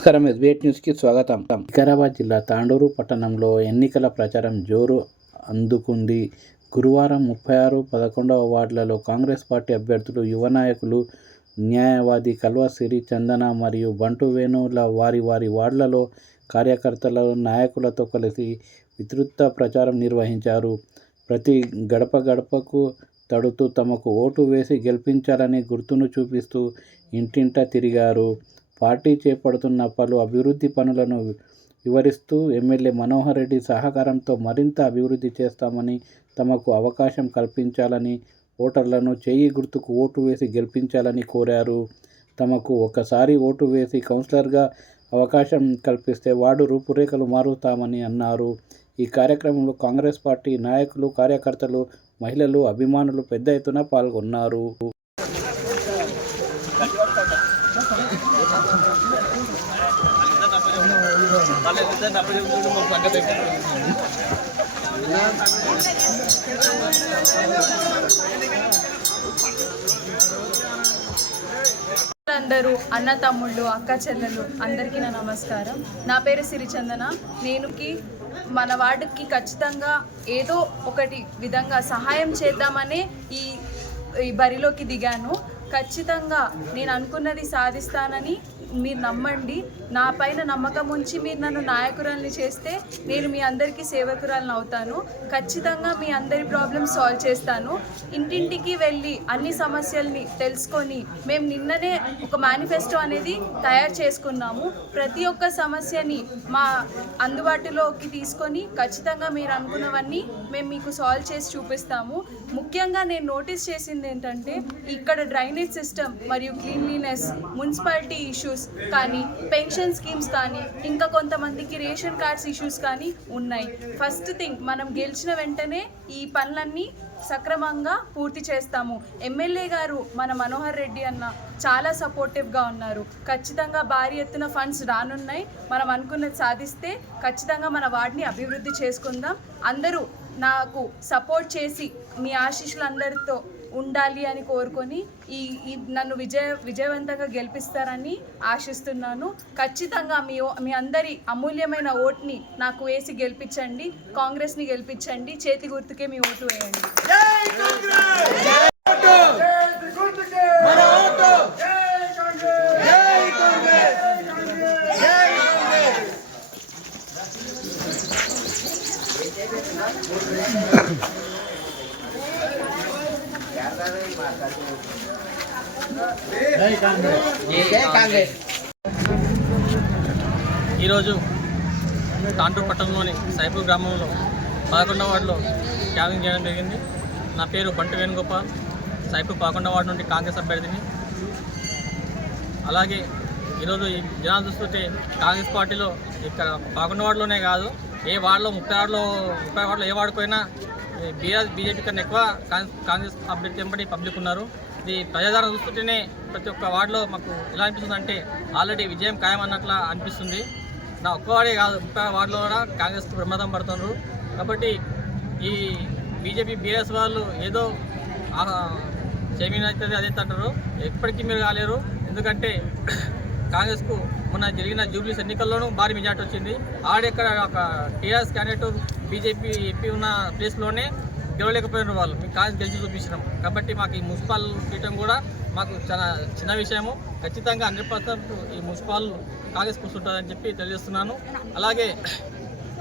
నమస్కారం. ఎస్బీఎట్ న్యూస్కి స్వాగతం. వికారాబాద్ జిల్లా తాండూరు పట్టణంలో ఎన్నికల ప్రచారం జోరు అందుకుంది. గురువారం ముప్పై ఆరు పదకొండవ వార్డులలో కాంగ్రెస్ పార్టీ అభ్యర్థులు యువ నాయకులు న్యాయవాది కల్వ సిరి చందన మరియు బంటు వేణుల వారి వారి వార్డులలో కార్యకర్తల నాయకులతో కలిసి విస్తృత ప్రచారం నిర్వహించారు. ప్రతి గడప గడపకు తడుతూ తమకు ఓటు వేసి గెలిపించాలని గుర్తును చూపిస్తూ ఇంటింటా తిరిగారు. పార్టీ చేపడుతున్న పలు అభివృద్ధి పనులను వివరిస్తూ ఎమ్మెల్యే మనోహర్ రెడ్డి సహకారంతో మరింత అభివృద్ధి చేస్తామని తమకు అవకాశం కల్పించాలని ఓటర్లను చేయి గుర్తుకు ఓటు వేసి గెలిపించాలని కోరారు. తమకు ఒకసారి ఓటు వేసి కౌన్సిలర్గా అవకాశం కల్పిస్తే వార్డు రూపురేఖలు మారుతామని అన్నారు. ఈ కార్యక్రమంలో కాంగ్రెస్ పార్టీ నాయకులు కార్యకర్తలు మహిళలు అభిమానులు పెద్ద ఎత్తున పాల్గొన్నారు. అందరూ అన్న తమ్ముళ్ళు అక్క చెల్లెలు అందరికీ నా నమస్కారం. నా పేరు సిరిచందన. నేనుకి మన వాడికి ఖచ్చితంగా ఏదో ఒకటి విధంగా సహాయం చేద్దామనే ఈ ఈ బరిలోకి దిగాను. ఖచ్చితంగా నేను అనుకున్నది సాధిస్తానని మీరు నమ్మండి. నా పైన నమ్మకం ఉంచి మీరు నన్ను నాయకురాల్ని చేస్తే నేను మీ అందరికీ సేవకురాలను అవుతాను. ఖచ్చితంగా మీ అందరి ప్రాబ్లమ్స్ సాల్వ్ చేస్తాను. ఇంటింటికి వెళ్ళి అన్ని సమస్యల్ని తెలుసుకొని మేము నిన్ననే ఒక మేనిఫెస్టో అనేది తయారు చేసుకున్నాము. ప్రతి ఒక్క సమస్యని మా అందుబాటులోకి తీసుకొని ఖచ్చితంగా మీరు అనుకున్నవన్నీ మేము మీకు సాల్వ్ చేసి చూపిస్తాము. ముఖ్యంగా నేను నోటీస్ చేసింది ఏంటంటే ఇక్కడ డ్రైనేజ్ సిస్టమ్ మరియు క్లీన్లీనెస్ మున్సిపాలిటీ ఇష్యూస్ కానీ పెన్షన్ స్కీమ్స్ కానీ ఇంకా కొంతమందికి రేషన్ కార్డ్స్ ఇష్యూస్ కానీ ఉన్నాయి. ఫస్ట్ థింగ్ మనం గెలిచిన వెంటనే ఈ పనులన్నీ సక్రమంగా పూర్తి చేస్తాము. ఎమ్మెల్యే గారు మన మనోహర్ రెడ్డి అన్న చాలా సపోర్టివ్గా ఉన్నారు. ఖచ్చితంగా భారీ ఎత్తున ఫండ్స్ రానున్నాయి. మనం అనుకున్నది సాధిస్తే ఖచ్చితంగా మన వార్డ్ని అభివృద్ధి చేసుకుందాం. అందరూ నాకు సపోర్ట్ చేసి మీ ఆశీస్సులు అందరితో ఉండాలి అని కోరుకొని ఈ ఈ నన్ను విజయ విజయవంతంగా గెలిపిస్తారని ఆశిస్తున్నాను. ఖచ్చితంగా మీ ఓ- మీ అందరి అమూల్యమైన ఓట్ని నాకు వేసి గెలిపించండి కాంగ్రెస్ని గెలిపించండి చేతి గుర్తుకే మీ ఓటు వేయండి. ఈరోజు తాంటూరు పట్టణంలోని సైపూర్ గ్రామంలో పదకొండవ వార్డులో క్యాబింగ్ చేయడం జరిగింది. నా పేరు బంటు వేణుగోపాల్. సైపూర్ పదకొండవ వార్డు నుండి కాంగ్రెస్ అభ్యర్థిని. అలాగే ఈరోజు ఈ జనాలు చూస్తుంటే కాంగ్రెస్ పార్టీలో ఇక్కడ పదకొండవ వార్డులోనే కాదు ఏ వార్డులో ముప్పై వార్డులో ముప్పై వార్డులో ఏ వార్డుకైనా బీఆర్ బీజేపీ కన్నా ఎక్కువ కాంగ్రెస్ కాంగ్రెస్ అభ్యర్థి వెంబడి పబ్లిక్ ఉన్నారు. ఇది ప్రజాదరణ చూస్తుంటేనే ప్రతి ఒక్క వార్డులో మాకు ఎలా అనిపిస్తుంది అంటే ఆల్రెడీ విజయం ఖాయం అన్నట్లా అనిపిస్తుంది. నా ఒక్కవాడే కాదు ముప్పై వార్డులో కూడా కాంగ్రెస్ ప్రమాదం పడుతున్నారు. కాబట్టి ఈ బీజేపీ బీఎస్ వాళ్ళు ఏదో జమీన్ అవుతుంది అదే అంటారు. ఎప్పటికీ మీరు కాలేరు. ఎందుకంటే కాంగ్రెస్కు మొన్న జరిగిన జూబ్లీస్ ఎన్నికల్లోనూ భారీ మెజార్టీ వచ్చింది. ఆడెక్కడ ఒక టీఆర్ఎస్ క్యాండిడేట్ బీజేపీ ఎంపీ ఉన్న ప్లేస్లోనే గెలవలేకపోయిన వాళ్ళు. మీకు కాంగ్రెస్ గెలిచి చూపించినాం. కాబట్టి మాకు ఈ మున్సిపల్ పీఠం కూడా మాకు చాలా చిన్న విషయము. ఖచ్చితంగా హండ్రెడ్ పర్సెంట్ ఈ మున్సిపల్ కాంగ్రెస్ కూర్చుంటుందని చెప్పి తెలియజేస్తున్నాను. అలాగే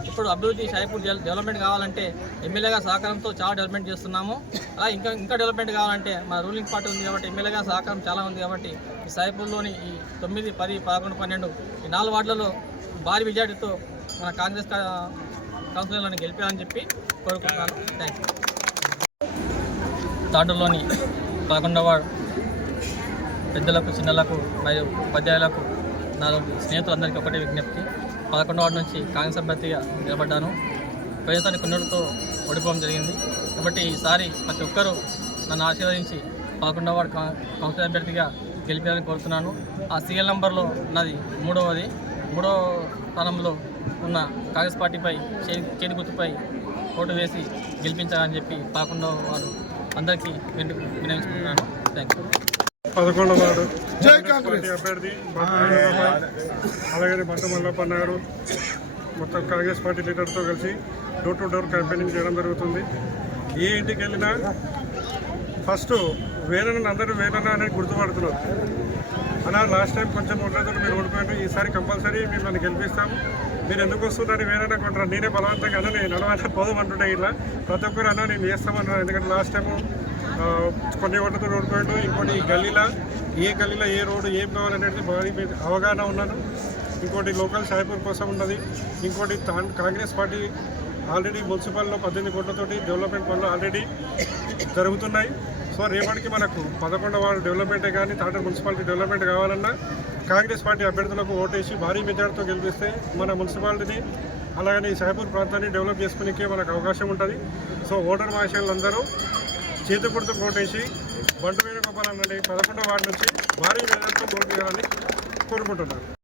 ఇప్పుడు అభివృద్ధి షాయిపూర్ డెవలప్మెంట్ కావాలంటే ఎమ్మెల్యేగా సహకారంతో చాలా డెవలప్మెంట్ చేస్తున్నాము. అలా ఇంకా ఇంకా డెవలప్మెంట్ కావాలంటే మా రూలింగ్ పార్టీ ఉంది కాబట్టి ఎమ్మెల్యేగా సహకారం చాలా ఉంది కాబట్టి ఈ సాయిపూర్లోని ఈ తొమ్మిది పది పదకొండు పన్నెండు ఈ నాలుగు వార్డులలో భారీ మెజార్టీతో మన కాంగ్రెస్ కౌన్సిలర్లను గెలిపారని చెప్పి కోరుకుంటున్నాను. థ్యాంక్ యూ తాండూరులోని పదకొండవ పెద్దలకు చిన్నలకు మరియు ఉపాధ్యాయులకు నా స్నేహితులందరికీ ఒకటే విజ్ఞప్తి. పదకొండవ వార్డు నుంచి కాంగ్రెస్ అభ్యర్థిగా నిలబడ్డాను. పోయేసారి కొన్నిటితో ఓడిపోవడం జరిగింది. కాబట్టి ఈసారి ప్రతి ఒక్కరూ నన్ను ఆశీర్వదించి పదకొండవ వార్డు కా- అభ్యర్థిగా గెలిపారని కోరుతున్నాను. ఆ సీఎల్ నంబర్లో నాది మూడవది. మూడవ స్థానంలో ఉన్న కాంగ్రెస్ పార్టీపై చేతి గుర్తుపై ఓటు వేసి గెలిపించాలని చెప్పి పదకొండవ వారు అందరికీ వినియోగించుకుంటున్నాను థ్యాంక్ యూ పదకొండవ వార్డు. పార్టీ అభ్యర్థి అలాగే బంటు మల్లప్ప నాయుడు మొత్తం కాంగ్రెస్ పార్టీ లీడర్తో కలిసి డోర్ టు డోర్ క్యాంపెయినింగ్ చేయడం జరుగుతుంది. ఏ ఇంటికి వెళ్ళినా ఫస్ట్ వేరన్న అందరూ వేరన్న అనేది గుర్తుపడుతున్నారు. అలా లాస్ట్ టైం కొంచెం ఉండదు మీరు ఓడిపోయారు. ఈసారి కంపల్సరీ మిమ్మల్ని గెలిపిస్తాం. మీరు ఎందుకు వస్తున్నారని వేరేనా కొంటారు. నేనే బలవంతంగా అన్న నేను నడవాలి పోదాం అంటుండే ఇలా ప్రతి ఒక్కరు అన్న నేను చేస్తామన్నారు. ఎందుకంటే లాస్ట్ టైము కొన్ని ఓట్లతో ఓడిపోయాడు ఇంకోటి ఈ గల్లీలో ఏ గల్లీలో ఏ రోడ్డు ఏం కావాలనేది భారీ మీద అవగాహన ఉన్నాను ఇంకోటి లోకల్ సాయిపూర్ కోసం ఉన్నది. ఇంకోటి కాంగ్రెస్ పార్టీ ఆల్రెడీ మున్సిపల్లో పద్దెనిమిది కోట్లతోటి డెవలప్మెంట్ పనులు ఆల్రెడీ జరుగుతున్నాయి. సో రేపటికి మనకు పదకొండవ వార్డు డెవలప్మెంటే కానీ తాండూరు మున్సిపాలిటీ డెవలప్మెంట్ కావాలన్నా కాంగ్రెస్ పార్టీ అభ్యర్థులకు ఓటేసి భారీ మెజార్టీతో గెలిపిస్తే మన మున్సిపాలిటీని అలాగనే ఈ సాయిపూర్ ప్రాంతాన్ని డెవలప్ చేసుకునేకే మనకు అవకాశం ఉంటుంది. సో ఓటర్ మహాశయులందరూ చేతి కోటేసి బంటు వేణుగోపాల్ అన్నది పదకొండవ వార్డు నుంచి భారీ మెజార్టీతో ఓటు చేయాలని కోరుకుంటున్నాను